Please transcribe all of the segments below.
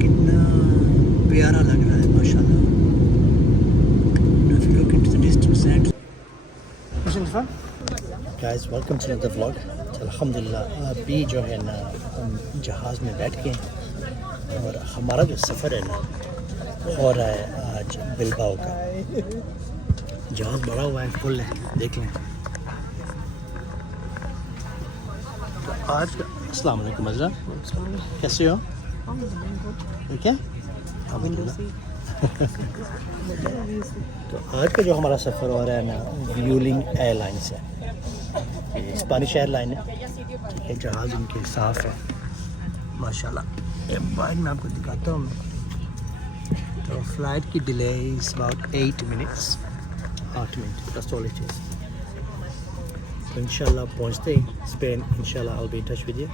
कितना प्यारा लग रहा है माशाल्लाह. If you look into the distance and guys, welcome to another vlog. अल्हम्दुलिल्लाह अभी जो है ना हम जहाज़ में बैठ के और हमारा जो सफ़र है ना हो रहा है आज बिलबाओ का. जहाज़ बड़ा हुआ है, फुल है, देख लें. तो आज अस्सलाम वालेकुम मज़रा, कैसे हो? ठीक है. तो आज का जो हमारा सफ़र हो रहा है ना व्यूलिंग एयरलाइंस है. ये स्पेनिश एयरलाइन है. ठीक है, जहाज़ इनके साफ़ है माशाल्लाह. एक बार मैं आपको दिखाता हूँ. तो फ़्लाइट की delay is about 8 minutes. 8 minute that's all it is. तो इंशाल्लाह पहुँचते ही स्पेन इंशाल्लाह I'll be in touch with you.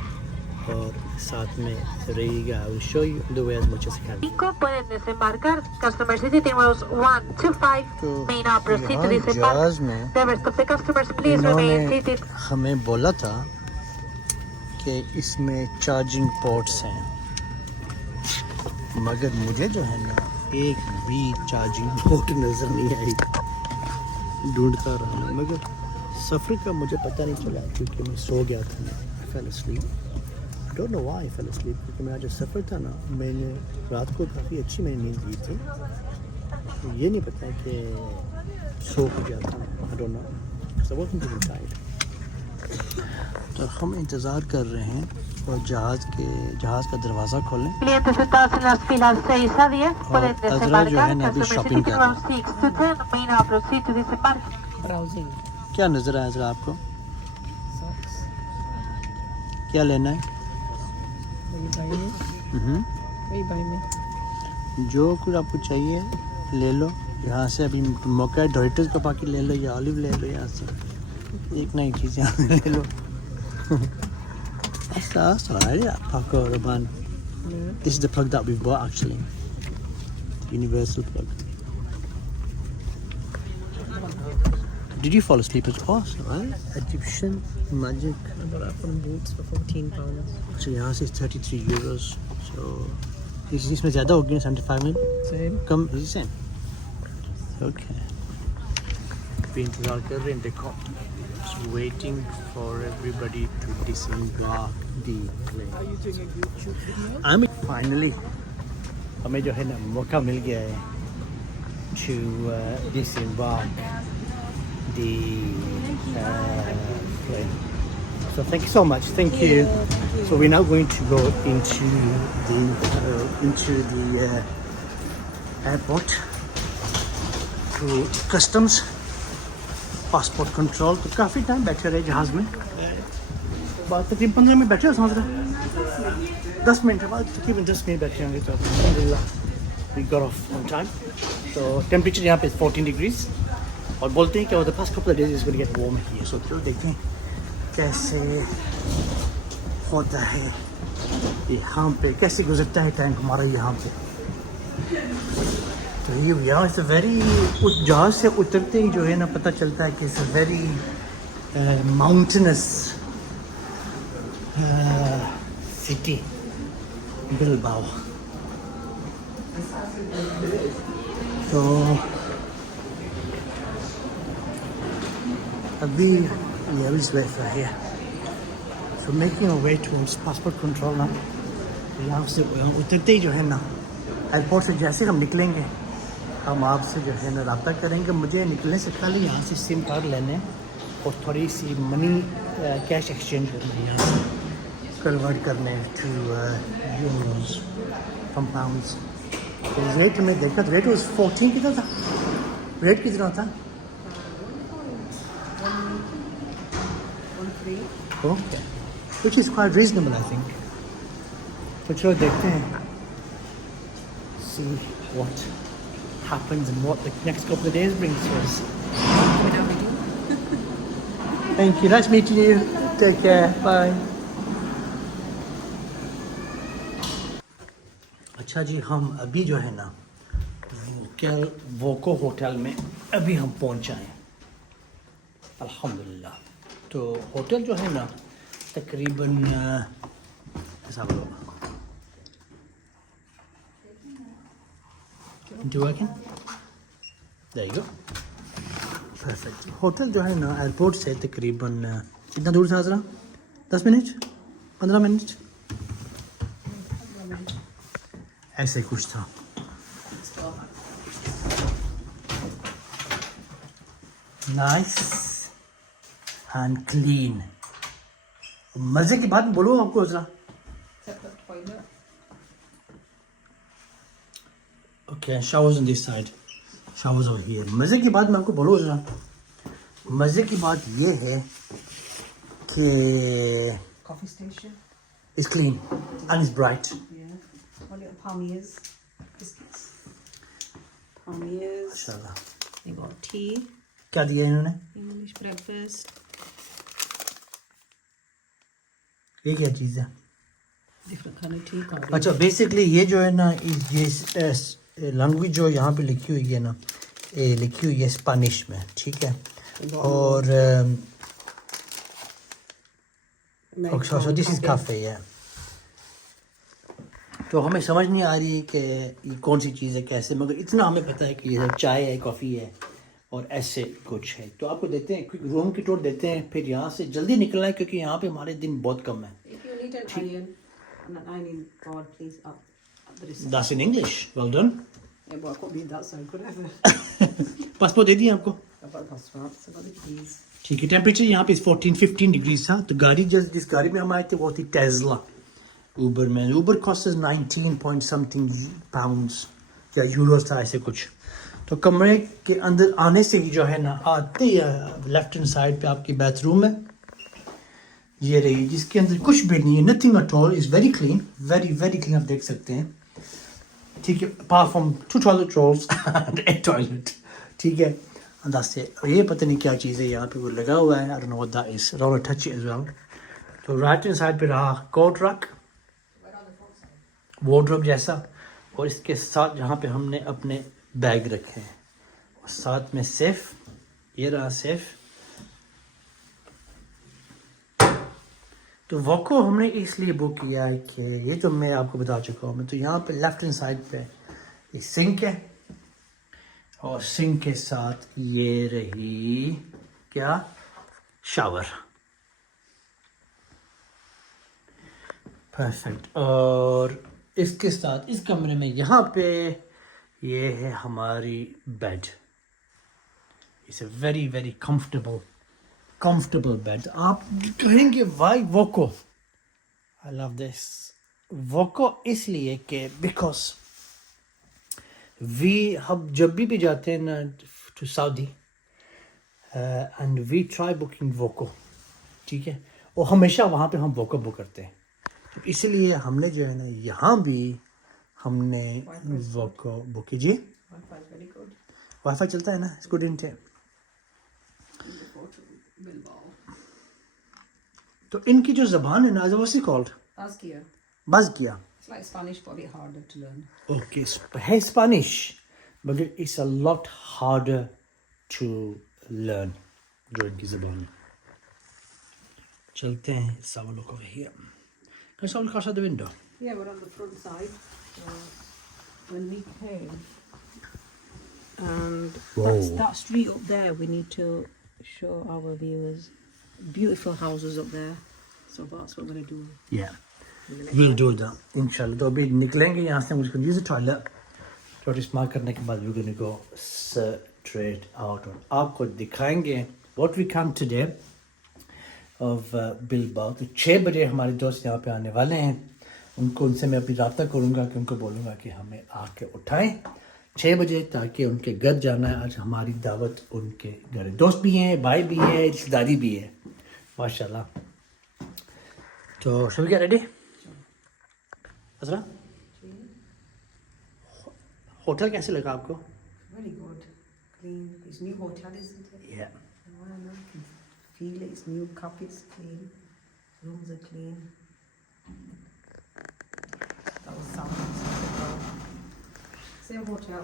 और साथ में रहिएगा. I will show you the way as much as I can. Pueden desembarcar. Customers City terminals 1 to 5 may now proceed to disembark. जहाज़ में The rest of the customers please remain seated. हमें बोला था कि इसमें चार्जिंग पोर्ट्स हैं, मगर मुझे जो है ना एक भी चार्जिंग पोर्ट नज़र नहीं आई. ढूंढता रहा मगर सफ़र का मुझे पता नहीं चला क्योंकि मैं सो गया था. I fell asleep. I don't know why I fell asleep क्योंकि मेरा जो सफ़र था ना मैंने रात को काफ़ी अच्छी मैंने नींद ली थी. तो ये नहीं पता कि सो हो गया था. I don't know because I wasn't even tired. तो हम इंतज़ार कर रहे हैं और जहाज़ का दरवाज़ा खोलें. Clientes sentados en las filas 6 a 10 pueden desembarcar. Customers City terminals 6 to 10 may now proceed to disembark. Browsing. क्या नज़र आया ज़रा आपको? Socks. क्या लेना है? Will you buy me? Will you buy me? जो कुछ आपको चाहिए ले लो. यहाँ से अभी मौका है. डोरिटोस का पैकेट ले लो या ऑलिव ले लो. यहाँ से एक नई चीज़ यहाँ से ले लो. That's alright, Paco Raban. This is the plug that we've bought actually. The universal plug. Did you fall asleep as well? Right? Egyptian magic. I bought it from Boots for £14. So यहाँ से 33 euros. So इसमें ज़्यादा होगी ना 75 में? Same. Come is the same. Okay. अभी इंतज़ार कर रहे हैं. देखो. Just waiting for everybody to disembark the plane. Are you doing a YouTube video? I'm finally हमें जो है ना मौका मिल गया है to disembark the plane. So thank you so much. Thank you. So we're now going to go into the airport through customs, passport control. तो काफ़ी time बैठे रहे जहाज़ में. बात तकरीबन 15 मिनट बैठे हो समझ रहे. 10 मिनट बाद तकरीबन 10 मिनट बैठे होंगे. तो अल्हम्दुलिल्लाह we got off on time. So temperature यहाँ पे 14 degrees. और बोलते हैं कि over the past couple of days it's going to get warm here. So चलो देखते हैं कैसे होता है यहाँ पे, कैसे गुजरता है टाइम हमारा यहाँ पे. तो ये यहाँ से वेरी जहाज़ से उतरते ही जो है ना पता चलता है कि it's very mountainous city Bilbao. तो अभी yeah, we'll just wait for here. So making our way towards passport control now. यहाँ से उतरते ही जो है ना एयरपोर्ट से जैसे हम निकलेंगे हम आपसे जो है ना रब्ता करेंगे. मुझे निकलने से पहले यहाँ से सिम कार्ड लेने और थोड़ी सी मनी कैश एक्सचेंज करना है. यहाँ से कन्वर्ट करने टू यूरोज फ्रॉम पाउंड्स. तो रेट में देखा तो रेट वाज 14 कितना था. रेट कितना था? 1.3. Okay. Which is quite reasonable I think. तो चलो देखते हैं. See what happens and what the next couple of days brings to us. Thank you. Nice meeting you. Take care. Bye. अच्छा जी, हम अभी जो है ना वोको होटल में अभी हम पहुंच आए अल्हम्दुलिल्लाह. तो होटल जो है ना तकरीबन Let's have a look. Do working? There you go. Perfect. Hotel जो है ना एयरपोर्ट से तकरीबन कितना दूर था ज़रा 10 मिनट 15 मिनट ऐसे कुछ था. Nice and clean. मज़े की बात बोलो आपको ज़रा. Separate toilet. Okay, showers on this side. Showers over here. मज़े की बात मैं आपको बोलूँ ज़रा. मज़े की बात ये है कि Coffee station. it's clean and it's bright. Yeah. One little palmiers. Biscuits. Palmiers. माशाल्लाह. They got tea. क्या दिया इन्होंने? English breakfast. ये क्या चीज़ है? Different kind of tea. Coffee. अच्छा बेसिकली ये जो है ना ये लैंग्वेज जो यहाँ पे लिखी हुई है ना ये लिखी हुई है स्पेनिश में. ठीक है. और सो दिस इज काफ़े है. तो हमें समझ नहीं आ रही कि ये कौन सी चीज़ है कैसे, मगर इतना हमें पता है कि ये सब चाय है कॉफ़ी है और ऐसे कुछ है. तो आपको देते हैं रूम की टूर देते हैं फिर यहाँ से जल्दी निकलना है क्योंकि यहाँ पे हमारे दिन बहुत कम है. If you need an iron and an ironing board, please up the reception. That's in English. Well done. Yeah, but I couldn't be that side, could I? Passport दे दिए आपको. I've got the passport, so I've got the keys. ठीक है. Temperature यहाँ पे 14-15 degree था. तो गाड़ी जिस गाड़ी में हम आए थे वो थी टेस्ला ऊबर में. Uber cost 19 point something pounds या यूरोस था ऐसे कुछ. तो कमरे के अंदर आने से ही जो है ना आते ही लेफ्ट हैंड साइड पे आपकी बाथरूम है ये रही जिसके अंदर कुछ भी नहीं है. Nothing at all. Is very clean. Very very clean. आप देख सकते हैं. ठीक है. Apart from 2 toilet rolls and 1 toilet. ठीक है. अंदाज से ये पता नहीं क्या चीज़ है यहाँ पे वो लगा हुआ है. I don't know what that is. Roller touch as well. तो राइट हैंड साइड पे रहा कोट रैक वार्डरोब जैसा और इसके साथ जहाँ पे हमने अपने बैग रखे हैं और साथ में सेफ. ये रहा सेफ. तो वोको हमने इसलिए बुक किया है कि ये तो मैं आपको बता चुका हूँ. मैं तो यहाँ पे लेफ्ट हैंड साइड पे ये सिंक है और सिंक के साथ ये रही क्या शावर. परफेक्ट. और इसके साथ इस कमरे में यहाँ पे ये है हमारी bed. It's a very very comfortable bed. आप कहेंगे why Voco. I love this Voco इसलिए कि बिकॉज हम जब भी जाते हैं ना to Saudi and we try booking Voco. ठीक है. और हमेशा वहाँ पे हम वोको बुक करते हैं. तो इसलिए हमने जो है ना यहाँ भी हमने वोको बुक कीजिए. Wi-Fi is very good. Wifi चलता है ना. It's good int. Bilbao. तो इनकी जो ज़बान है ना व्हाट्स इट कॉल्ड Baskia. बस किया. It's like Spanish, but a bit harder to learn. Okay. है Spanish but it's a lot harder to learn जो इनकी ज़बान है. चलते हैं. Let's have a look over here. Can I someone cross out the window? Yeah, we're on the front side. When we came, and that street up there, we need to show our viewers beautiful houses up there. So that's what we're going to do. Yeah. We'll do that. Inshallah. तो अभी निकलेंगे यहाँ से. मुझे use the toilet. Toilet इस्तेमाल करने के बाद we're going to go straight out. और आपको दिखाएंगे what we can today of Bilbao. तो 6 बजे हमारे दोस्त यहाँ पे आने वाले हैं. उनसे मैं अभी रब्ता करूँगा कि उनको बोलूँगा कि हमें आके उठाएं 6 बजे ताकि उनके घर जाना है. आज हमारी दावत उनके घर. दोस्त भी हैं, भाई भी है, रिश्तेदारी भी है माशाल्लाह. तो शall we get ready? Asra hotel कैसे लगा आपको? Very good. Clean. It's new hotel, isn't it? Yeah. I can feel it. It's new. Carpets clean. Rooms are clean. That was sound. Same hotel.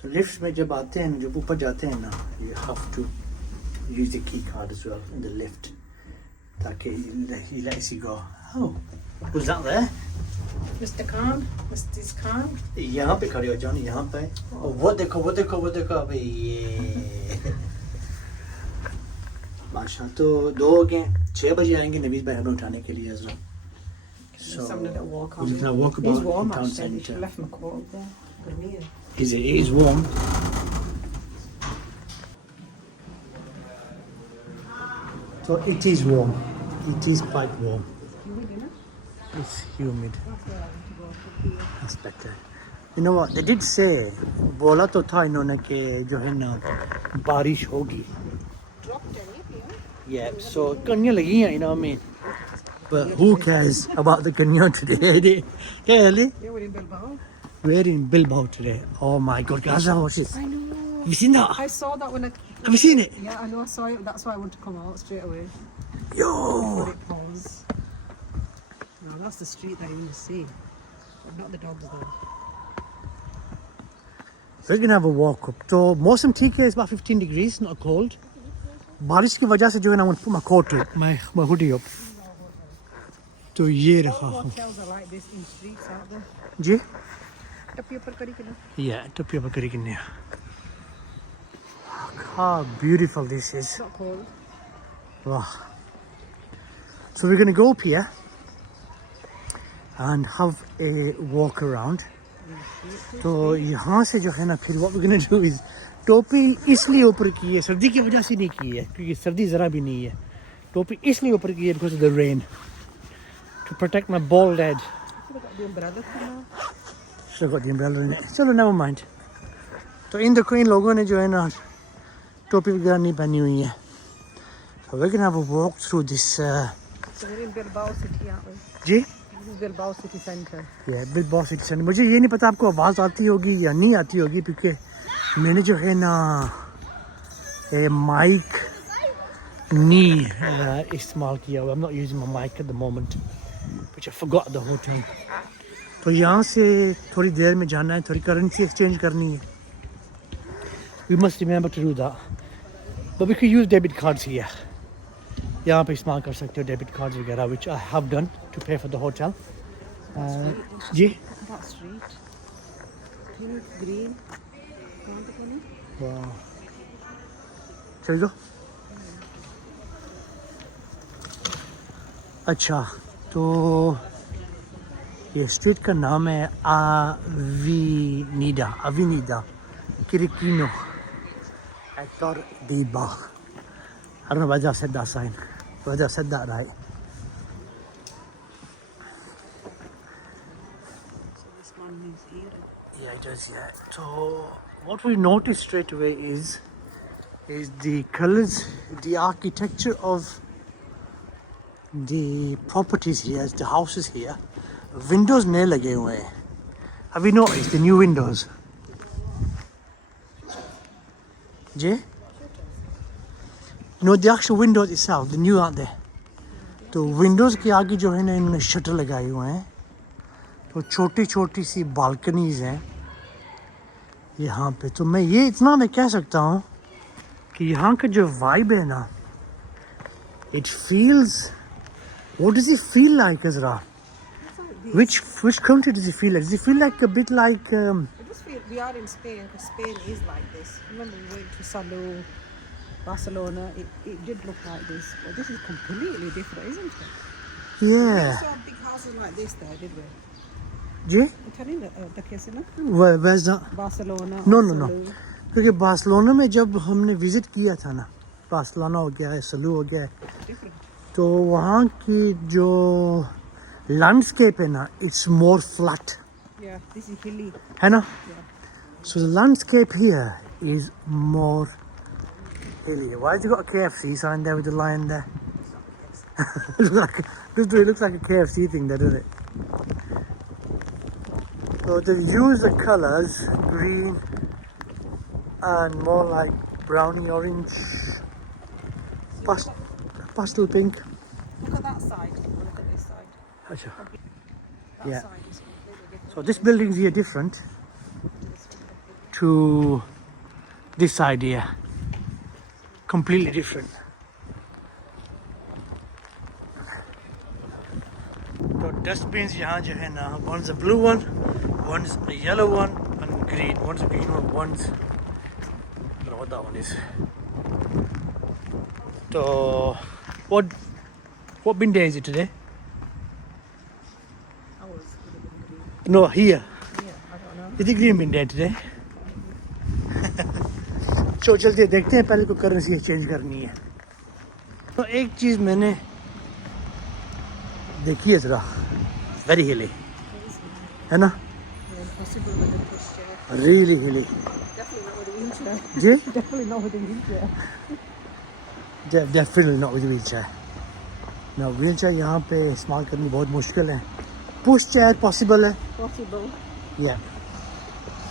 तो लिफ्ट में जब आते हैं जब ऊपर जाते हैं ना you have to use the key card as well in the lift. ताकि he lets you go. Oh, who's that there? Mr. Khan, Mrs. Khan. यहाँ पे खड़े हो जाओ यहाँ पे. Oh, वो देखो अबे ये. माशाल्लाह तो 2 हो गए. 6 बजे आएंगे नवीद भाई हमें उठाने के लिए Azra. So Just having a little walk we're on. just gonna walk It's about warm the town actually. You should centre. have left my coat up there. Gurmiya. It is warm. So it is warm. It is quite warm. It's humid. That's better. You know what? They did say, बोला तो था इन्होंने कि जो है ना बारिश होगी. Yeah, so कन्या लगी हैं, you know what I mean. But who cares about the kanya today? Yeah, Ali? Yeah, we're in Bilbao. We're in Bilbao today. Oh my God, Gaza horses. I know. Have you seen that? I saw that when I. Have you seen it? Yeah, I know. I saw it. That's why I wanted to come out straight away. Yo! But it paused. No, that's the street that you want to see. But not the dogs though. We're gonna have a walk up. So मौसम ठीक है, it's about 15 degrees, not cold. बारिश की वजह से जो है ना, I want to put my coat up, my hoodie up. तो ये रहा हूँ. Hotels are like this in streets, aren't they? Ji? Tappi upar kari ke na. Yeah, टप्पिया बकरी किन्ने. How beautiful this is. Not cold. Wow. So we're gonna go up here and have a walk around. तो यहाँ से जो है ना फिर what we're gonna do is टोपी इसलिए ऊपर की है, सर्दी की वजह से नहीं की है क्योंकि सर्दी ज़रा भी नहीं है. टोपी इसलिए ऊपर की है because of the rain to protect my bald head. Should have got the umbrella for now. Should have got the umbrella in it. चलो never mind. तो इन लोगों ने जो है ना टोपी वगैरह नहीं पहनी हुई है. So we're gonna have a walk through this. So we're in Bilbao city, aren't we? Ji? This is Bilbao city centre. Yeah, Bilbao City Centre. मुझे ये नहीं पता आपको आवाज़ आती होगी या नहीं आती होगी क्योंकि मैंने जो है ना माइक नहीं इस्तेमाल किया हुआ. I'm not using my mic at the moment, which I forgot at the hotel. तो यहाँ से थोड़ी देर में जाना है, थोड़ी करेंसी एक्सचेंज करनी है. We must remember to do that. But we could use debit cards here. यहाँ पे इस्तेमाल कर सकते हो debit cards वगैरह, which I have done to pay for the hotel. Ji? That street. Pink, green. Want the penny? Wow. चल दो. अच्छा तो ये स्ट्रीट का नाम है Avenida Quiriquino Hector Diba. I don't know whether I said that sign, whether I said that right. So this one is here. Yeah, it does, yeah. So what we noticed straight away is the colors, the architecture of the properties here, the houses here. Windows nail lage hue hain. Have you noticed the new windows? Jay? No, the actual windows itself, the new aren't they? तो Windows के आगे जो है ना इन्होंने shutter लगाए हुए हैं. तो छोटी छोटी सी बालकनीज़ हैं यहाँ पे. तो मैं ये इतना मैं कह सकता हूँ कि यहाँ का जो वाइब है ना, it feels, what does it feel like, Azra? Which country does it feel like? Does it feel like a bit like It just feel we are in Spain because Spain is like this. Remember we went to Salou, Barcelona. It did look like this, but this is completely different, isn't it? We yeah. saw big houses like this there, did we? जी? I'm telling you, the case, no? Where's that? Barcelona. No, or no, no. Salou. क्योंकि Barcelona में जब हमने visit किया था ना, Barcelona हो गया है, सलू हो गया है, Different. तो वहाँ की जो लैंडस्केप है ना, it's more flat, Yeah, this is hilly. है ना? Yeah. So the landscape here is more hilly. Why has it got a KFC sign there with the lion there? It looks like a KFC thing there, doesn't it? So they use the colors green and more like browny orange, pastel pink. Look at that side. Look at this side. Achha. That Yeah. side is completely different. So this building's here different to this side here. Completely different. Dustbin यहाँ जो है ना, one is a blue one, one is a yellow one, and green. One is a green one, one's I don't know what that one is. So what bin day is it today? Ours would have been green. No, here. Yeah, I don't know. Is it green bin day today? चलो चलते देखते हैं, पहले को currency exchange करनी है। तो एक चीज़ मैंने देखी है ज़रा, वेरी हिली है ना, Yeah, possible with the pushchair. Really hilly Definitely not with a wheelchair. जी, Definitely not with a wheelchair. Definitely not with wheelchair ना, व्हील चेयर यहाँ पे इस्तेमाल करनी बहुत मुश्किल है। पुश चेयर पॉसिबल है Possible. या,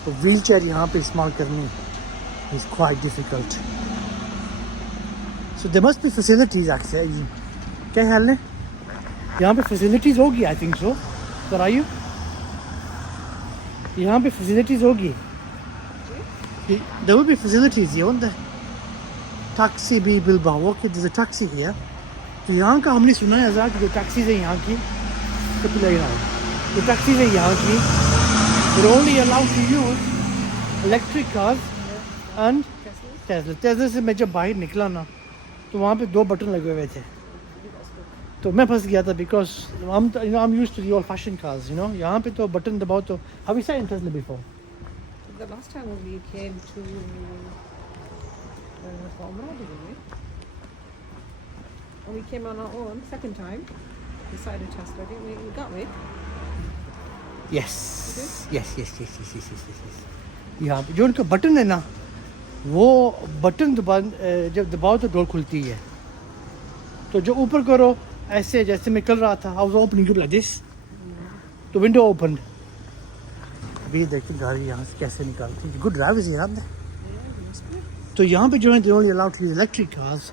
तो व्हील चेयर यहाँ पे इस्तेमाल करनी is quite difficult. So there must be facilities actually. क्या ख्याल है, यहाँ पे फैसिलिटीज़ होगी? I think so. Sir are you, यहाँ पे फैसिलिटीज़ होगी, देयर विल बी फैसिलिटीज़ ये होता है। टैक्सी भी Bilbao, okay there is a taxi here. तो यहाँ का हमने सुना है ज़रा कि जो टैक्सीज़ है यहाँ की, तो पिला जो टैक्सीज़ है यहाँ की, they're only allowed to use electric cars and Tesla. Tesla से मैं जब बाहर निकला ना, तो वहाँ पे 2 बटन लगे हुए थे, तो मैं फंस गया था, because I'm used to the old fashioned cars, you know. यहाँ पे तो बटन दबाओ तो, have you sat in Tesla before? The last time when we came to Umrah, didn't we? When we came on our own, second time, decided Tesla, didn't we? We got it. Yes. यहाँ पे जो उनका button है ना, वो button जब दबाओ तो डोर खुलती है। तो जो ऊपर करो ऐसे, जैसे मैं कर रहा था, I was opening it like this, तो विंडो ओपन। अभी देखिए गाड़ी यहाँ से कैसे निकालती है। गुड ड्राइव इज यार। तो यहाँ पे जो है, they only allowed to use electric cars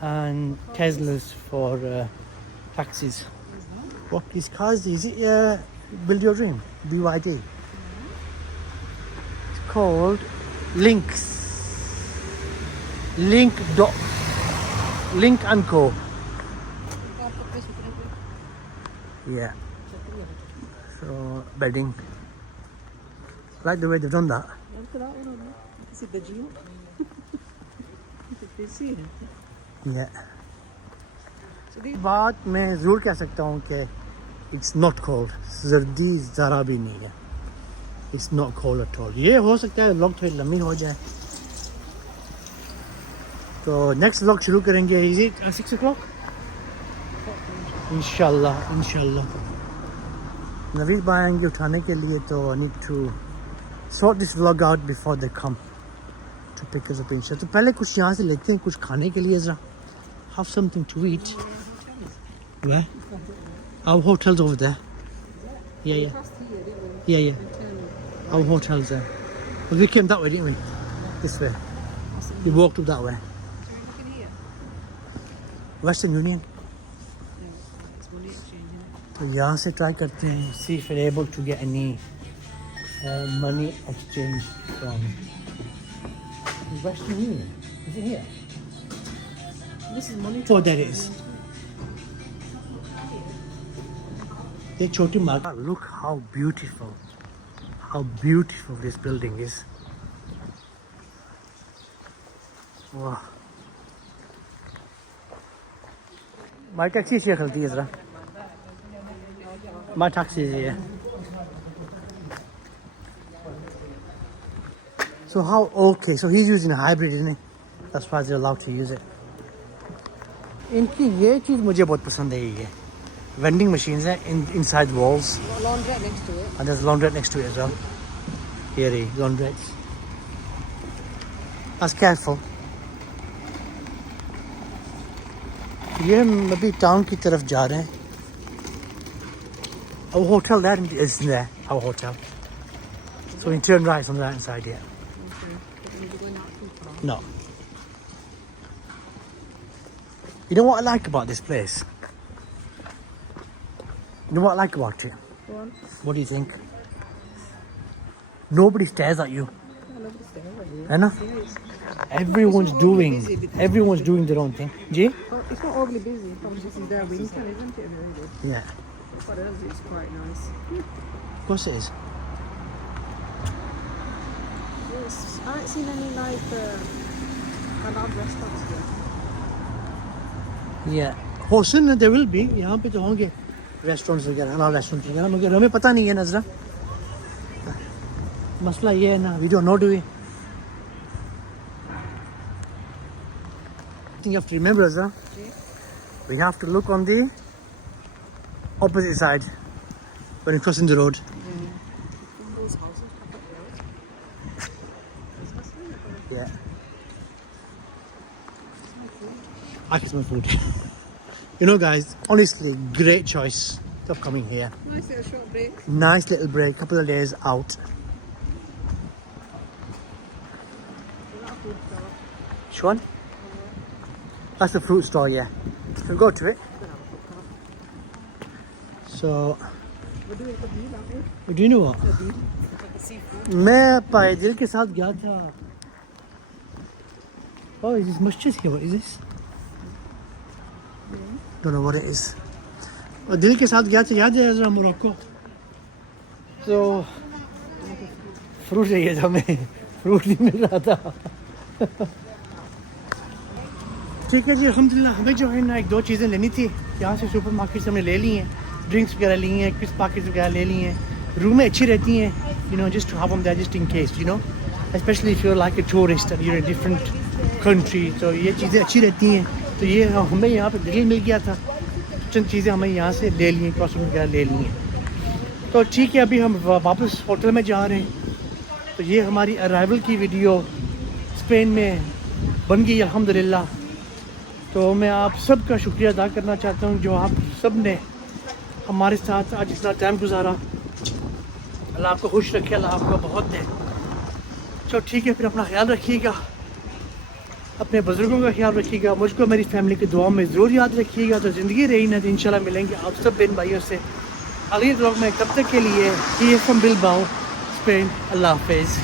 and Teslas for taxis. What these cars is it? Build Your Dream, BYD. It's called Lynk and Co. Yeah. So bedding. Like the way they've done that. Look at that one on there. Is it the Geo? Did you see it? Yeah. So these बात मैं ज़रूर कह सकता हूँ कि it's not cold. सर्दी ज़रा भी नहीं है. It's not cold at all. ये हो सकता है व्लॉग थोड़ी लंबी हो जाए, तो नेक्स्ट व्लॉग शुरू करेंगे। Is it 6 o'clock? इंशाल्लाह नवीद भाई आएंगे उठाने के लिए, तो I need to sort this vlog out before they come to pick us up inshallah. तो पहले कुछ यहाँ से लेते हैं, कुछ खाने के लिए ज़रा, have something to eat. Where? Our hotel's over there. Yeah. Our hotel's there. Well, we came that way, didn't we? This way. We walked up that way. looking here. Western Union. It's money exchange, isn't it? तो यहाँ से try करते हैं, see if we're able to get any money exchange from Western Union. Is it here? This is money. Oh, there it is. एक छोटी market. Look how beautiful this building is. Wow. My taxi is here, खलती है ज़रा। My taxi is here. So how? Okay, so he's using a hybrid, isn't he? That's why they're allowed to use it. इनकी ये चीज़ मुझे बहुत पसंद है, ये vending machines हैं inside walls, Got a laundrette next to it. and there's a laundrette next to it as well. Here he laundrettes. That's careful. ये हम अभी टाउन की तरफ जा रहे हैं। Our hotel there is there. Our hotel. So we turn right on the right side here. No. You know what I like about this place? You know what I like about it? Go on. What do you think? Nobody stares at you. Oh, nobody's there, are you? है ना? Everyone's doing their own thing. Ji? Oh, it's not overly busy. Probably just is there winter, isn't it? Really? Yeah. What else is quite nice? Of course it is. Yes, I haven't seen any like halal restaurants here. Yeah. Horsen there will be. यहाँ पे तो होंगे restaurants वगैरह, halal restaurants वगैरह, मगर हमें पता नहीं है नजरा. मसला ये है ना, we don't know, do we? I think you have to remember, Azra, we have to look on the opposite side when you're crossing the road. Those houses up there. Yeah. I can smell food. You know, guys, honestly, great choice of coming here. Nice little short break. Nice little break, couple of days out. Which one? That's the fruit store, yeah. We'll go to it. So, We're doing a deal, aren't we? do you know what? A deal. Like a seafood. मैं पैदल के साथ गया था. Oh, is this masjid here? What is this? Don't know what it is. और दिल के साथ गया था, याद है जरा मोरक्को. तो फ्रूट चाहिए था, हमें फ्रूट नहीं मिल रहा था. ठीक है जी, अल्हम्दुलिल्लाह. हमें जो है ना एक दो चीज़ें लेनी थी यहाँ से सुपर मार्केट से हमने ले ली हैं. ड्रिंक्स वगैरह ली हैं, क्रिस्प पैकेट्स वगैरह ले ली हैं. रूम में अच्छी रहती हैं, you know, just to have them there just in case, you know, especially if you're like a tourist and you're in a different country. तो ये चीज़ें अच्छी रहती हैं. तो ये हमें यहाँ पे डील मिल गया था, चंद चीज़ें हमें यहाँ से ले ली हैं, क्रॉसिंग वगैरह ले ली हैं. तो ठीक है, अभी हम वापस होटल में जा रहे हैं. तो ये हमारी अराइवल की वीडियो स्पेन में बन गई अल्हम्दुलिल्लाह. तो मैं आप सब का शुक्रिया अदा करना चाहता हूँ जो आप सब ने हमारे साथ आज इतना टाइम गुजारा. अल्लाह आपको खुश रखे, अल्लाह आपको बहुत दे. तो ठीक है, फिर अपना ख्याल रखिएगा, अपने बुज़ुर्गों का ख्याल रखिएगा, मुझको मेरी फैमिली की दुआ में ज़रूर याद रखिएगा. तो ज़िंदगी रही ना तो इंशाल्लाह मिलेंगे आप सब बहन भाइयों से अगले व्लॉग में. तब तक के लिए ये फ्रॉम बिलबाओ, स्पेन. अल्लाह हाफिज़.